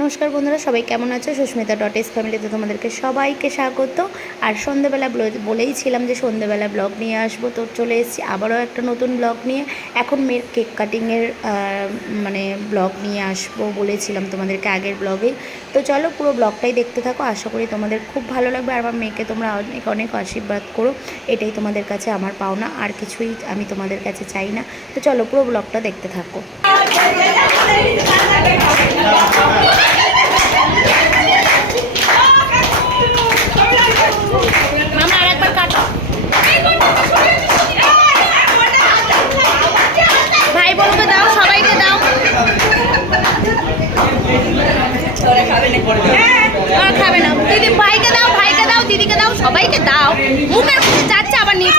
নমস্কার বন্ধুরা, সবাই কেমন আছো? সুস্মিতা ডট এস ফ্যামিলিতে তোমাদেরকে সবাইকে স্বাগত। আর সন্ধেবেলা ব্ল- বলেইছিলাম যে সন্ধেবেলা ব্লগ নিয়ে আসব, তো চলে এসেছি আবারও একটা নতুন ব্লগ নিয়ে। এখন মেয়ের কেক কাটিংয়ের মানে ব্লগ নিয়ে আসব বলেছিলাম তোমাদেরকে আগের ব্লগে তো চলো পুরো ব্লগটাই দেখতে থাকো, আশা করি তোমাদের খুব ভালো লাগবে। আর আমার মেয়েকে তোমরা অনেক অনেক আশীর্বাদ করো, এটাই তোমাদের কাছে আমার পাওনা, আর কিছুই আমি তোমাদের কাছে চাই না। তো চলো পুরো ব্লগটা দেখতে থাকো। খাবে না। দিদি, ভাইকে দাও ভাইকে দাও, দিদিকে দাও, সবাইকে দাও। মুখের কাছে যাচ্ছে আবার নিয়ে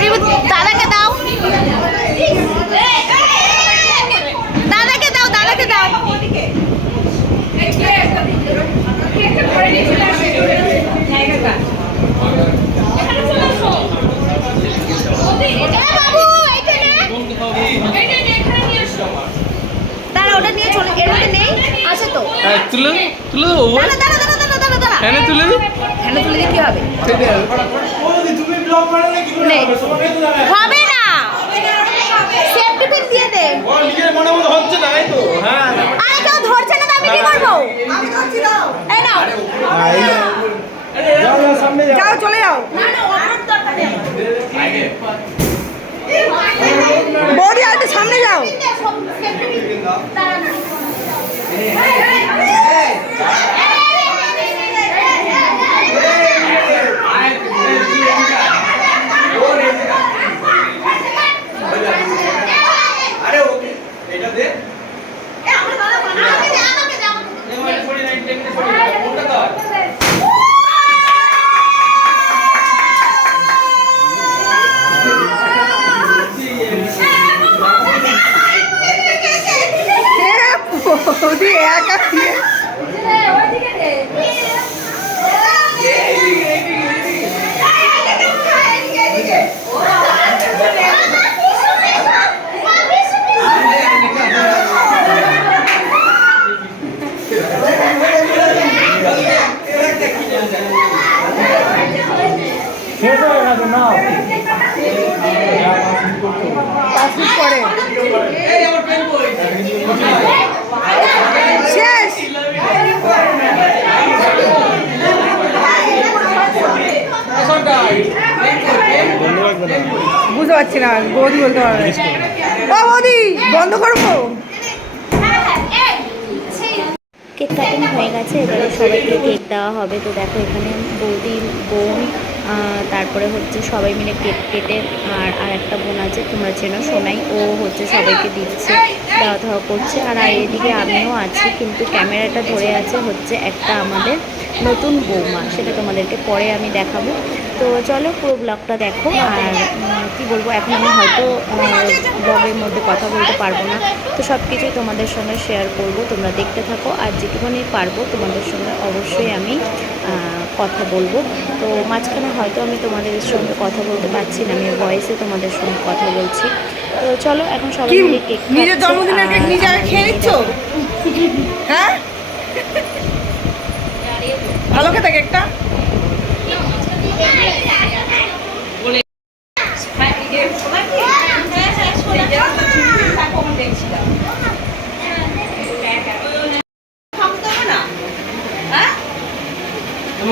রিবু, দাদাকে দাও দাদাকে দাও দাদাকে দাও এ বাবু এইখানে দাঁড়া ওটা নিয়ে চলে এর মধ্যে নেই আছে তো হ্যাঁ তুলে তুলে দেবো ফ্যানে তুলে দিই কেন তুলে দিয়ে কি হবে হবে না সেফটি পিন দিয়ে দে আরে কেউ ধরছে না তো আমি কি করব? এই নাও। যাও চলে পারছি না বৌদি বলতে পারবে ও বৌদি, বন্ধ করব কেক কাটিং হয়ে গেছে, এবারে সবাইকে কেক দেওয়া হবে। তো দেখো এখানে বৌদি, বোন তারপরে হচ্ছে সবাই মিলে কেক কেটে আর আর একটা বোন আছে, তোমরা চেনো সোনাই, ও হচ্ছে সবাইকে দিচ্ছে দেওয়া দেওয়া করছে। আর এদিকে আমিও আছি, কিন্তু ক্যামেরাটা ধরে আছে হচ্ছে একটা আমাদের নতুন বৌমা, সেটা তোমাদেরকে পরে আমি দেখাবো। তো চলো পুরো ব্লগটা দেখো, আর কি বলব, এখন আমি হয়তো ব্লগের মধ্যে কথা বলতে পারব না। তো সব কিছুই তোমাদের সঙ্গে শেয়ার করব, তোমরা দেখতে থাকো। আর যেটুকুনি পারব তোমাদের সঙ্গে অবশ্যই আমি কথা বলব। তো মাঝখানে হয়তো আমি তোমাদের সঙ্গে কথা বলতে পারছি না আমি ভয়েসে তোমাদের সঙ্গে কথা বলছি। তো চলো এখন সবাই মিলে কেক নিজের জন্মদিনের কেক নিজে আগে খেয়ে নিচ্ছ? হ্যাঁ? ভালো খেতে কেকটা এবং একটু ধরো এই দেখো ছেলেগুলোকে দাও তোমাদের সব বা-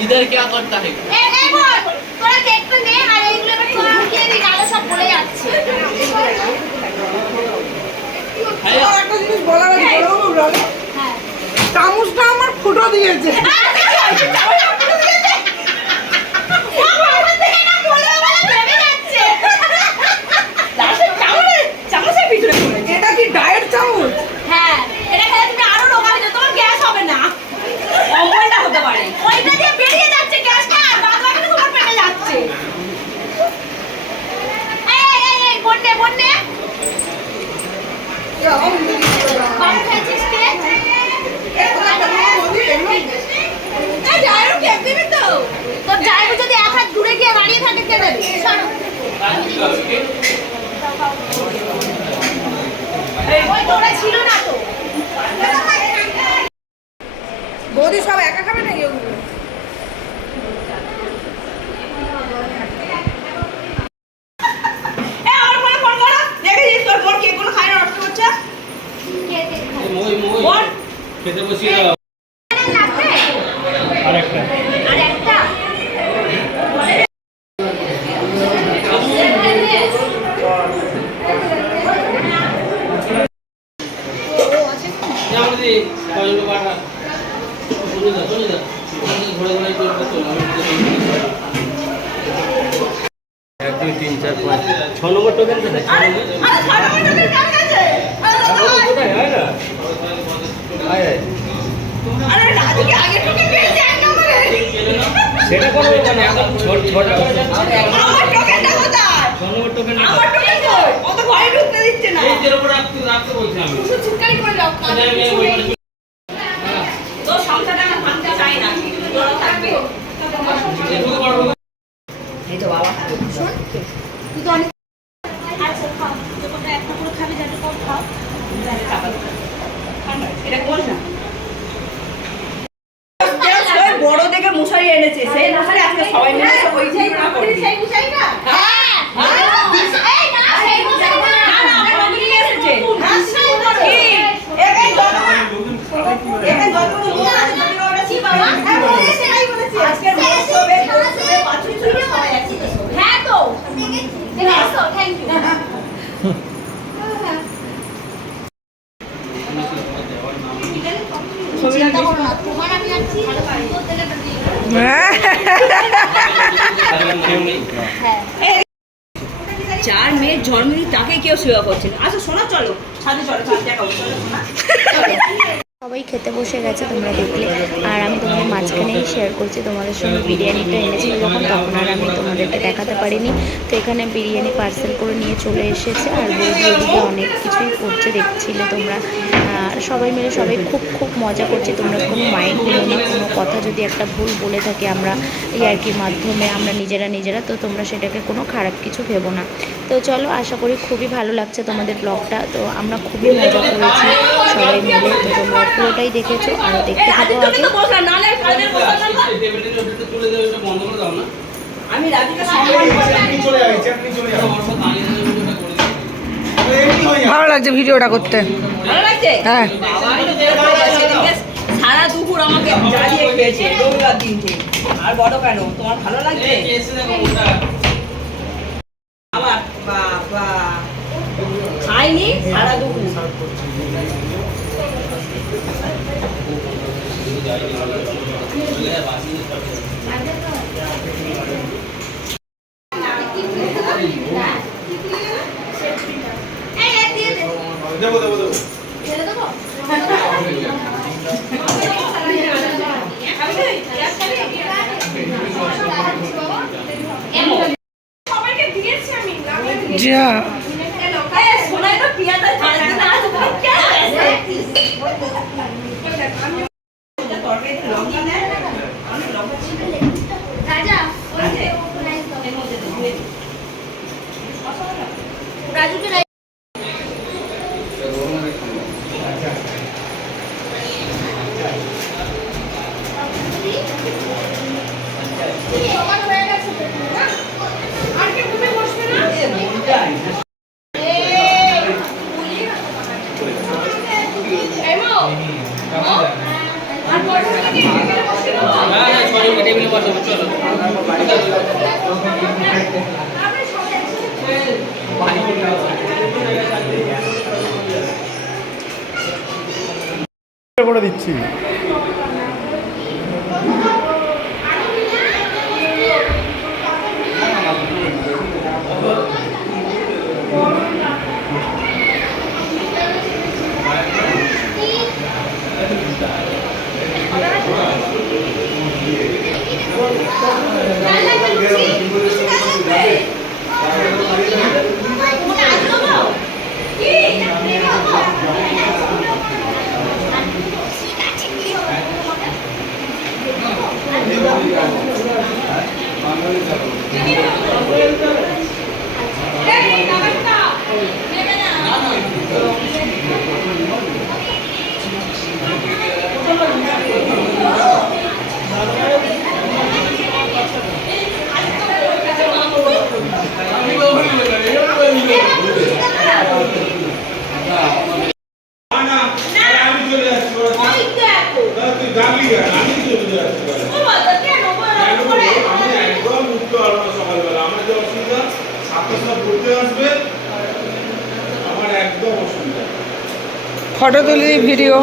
इधर क्या करता है বলার আছে বলব ব্লগে হ্যাঁ। চামচটা আমার ফুটো দিয়েছে ও বাবা, থেকে না বলে বলে ভেবে যাচ্ছে। চামচের ভিতরে এটা কি ডায়েট চামচ হ্যাঁ, এটা খেলে তুমি আরও রোগা হয়ে যাবে, তোমার গ্যাস হবে না। অম্বলটা হতে পারে ওইটা দিয়ে বেরিয়ে যাচ্ছে গ্যাসটা, আর বাদ বাকিটা তোমার পেটে যাচ্ছে। এই, এই, এই, এই, বোন নে, বোন নে। বাবু খেয়েছিস কেক? এই, জায়গা কেক দিবি তো? তোর জায়গা যদি এক হাত দূরে গিয়ে দাঁড়িয়ে থাকে কে দেবে সরো। ওই তো ওরা ছিল না তো বৌদি সব একা খাবে নাকি ওগুলো মই মই। খেতে বসিয়ে দাও। এক দুই তিন চার পাঁচ। ছ নম্বর টোকেন কোথায়? ছ নম্বর কোথায় হয় না আয় আয় সেটা কোনো ব্যাপার না এখন ছ ছটা করে যাচ্ছে ছ নম্বর টোকেন এই যের উপর রাখতে রাখতে বলছি আমি চুটকারি করে দাও তাহলে আমি ওইখানে যেটুকু পারব তুই তো অনেক আচ্ছা খাও যখন একটা করে খাবি যাতে কম খাও বড় দেখে মশারি এনেছে সেই মশারি আজকে সবাই মিলে ওই সেই কাপড়ের সেই মশাইটা হ্যাঁ এই না সেই মশাইটা না না আমার নতুন নিয়ে এসেছে হ্যাঁ সেই বড় এখানে যত এখানে যত কি বাবা হ্যাঁ বলেছে তাই বলেছে আজকে মহোৎসবে মহোৎসবে বাছুরি ছিল সবাই একসাথে হ্যাঁ তো দেখো থ্যাংক ইউ চিন্তা করো না তোমার আমি আছি ভালো পারি তোর থেকে হ্যাঁ। মেয়ের জন্মদিন তাকে কেউ সেবা করছে না। আচ্ছা শোনা, চলো। সাথে চলো দেখাবো চলো, শোনা। সবাই খেতে বসে গেছে তোমরা দেখলে। আর আমি তোমাদের মাঝখানেই শেয়ার করছি, তোমাদের সঙ্গে বিরিয়ানিটা এনেছিল যখন, তখন আর আমি তোমাদেরকে দেখাতে পারিনি। তো এখানে বিরিয়ানি পার্সেল করে নিয়ে চলে এসেছে আর বৌদি ওদিকে অনেক কিছুই করছে, দেখছিলে তোমরা। সবাই মিলে সবাই খুব খুব মজা করছে। তোমরা কোনো মাইন্ড নিও না, কোনো কথা যদি একটা ভুল বলে থাকি আমরা ইয়ার্কির মাধ্যমে, আমরা নিজেরা নিজেরা, তো তোমরা সেটাকে কোনো খারাপ কিছু ভেবো না। তো চলো, আশা করি খুবই ভালো লাগছে তোমাদের ব্লগটা তো আমরা খুবই মজা করেছি। সবাই মিলে তোমরা পুরোটাই দেখেছ আর দেখতে থাকো আগে। আমি রাধিকা ভালো লাগছে ভিডিওটা করতে। হ্যাঁ। সারা দুপুর আমাকে জ্বালিয়ে খেয়েছে রবিবার দিনকে। আর বড় কেন তোমার ভালো লাগছে এসে দেখো মোটা আবার বাবা খাইনি সারা দুপুর এই এই দিয়ে দে দেবো দেবো দেবো যা এই, শোনাই না, পিয়াটা ঝাড় দিতে আসো, তুমি কেন আসছো? তরকারিতে লঙ্কা দেয় না? অনেক লঙ্কা ছিল। রাজা আছে? ওই এর মধ্যে দে, ধুয়ে দে। রাজুকে রাই- সমান হয়ে গেছে তো, না? আর কি ঘুমে বসবে না? এই, এই মো, মো, আর বসবে নাকি? টেবিলে বসবে না? না না সবাইকে টেবিলে বসাবো চলো আমরা সবাই একসাথে করে দিচ্ছি রান্না করছি, কিছু রান্না করবে? ওটা আজ দেবো? কি? ঠিক আছে, কি হবে? এই, খাবারটা নেবে না। ওই দেখো। ও বাবা, কেন? বলো, করে। আমার একদম অসুবিধা ফটো তুলি ভিডিও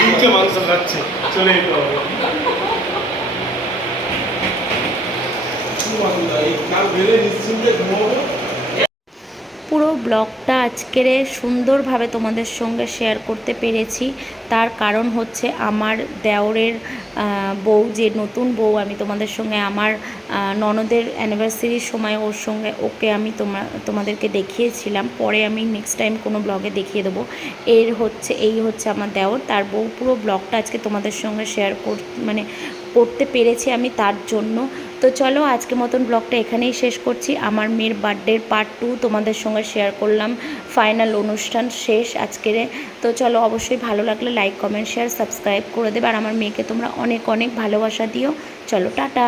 দিনকে মাংস খাচ্ছে চলে যেতে হবে খুব অসুবিধা এই কাল বেড়ে নিশ্চিন্তে ঘুমাবো পুরো ব্লগটা আজকের সুন্দরভাবে তোমাদের সঙ্গে শেয়ার করতে পেরেছি। তার কারণ হচ্ছে আমার দেওরের বউ, যে নতুন বউ আমি তোমাদের সঙ্গে আমার ননদের অ্যানিভার্সারির সময় ওর সঙ্গে ওকে আমি তোমা, তোমাদেরকে দেখিয়েছিলাম। পরে আমি নেক্সট টাইম কোনো ব্লগে দেখিয়ে দেবো। এর হচ্ছে, এই হচ্ছে আমার দেওর। তার বউ পুরো ব্লগটা আজকে তোমাদের সঙ্গে শেয়ার কর মানে করতে পেরেছি আমি তার জন্য। তো চলো আজকে মতন ব্লগটা এখানেই শেষ করছি। আমার মেয়ের বার্থডের পার্ট টু তোমাদের সঙ্গে শেয়ার করলাম। ফাইনাল অনুষ্ঠান শেষ আজকের তো চলো অবশ্যই ভালো লাগলে লাইক কমেন্ট শেয়ার সাবস্ক্রাইব করে দেবে। আর আমার মেয়েকে তোমরা অনেক অনেক ভালোবাসা দিও। চলো, টাটা।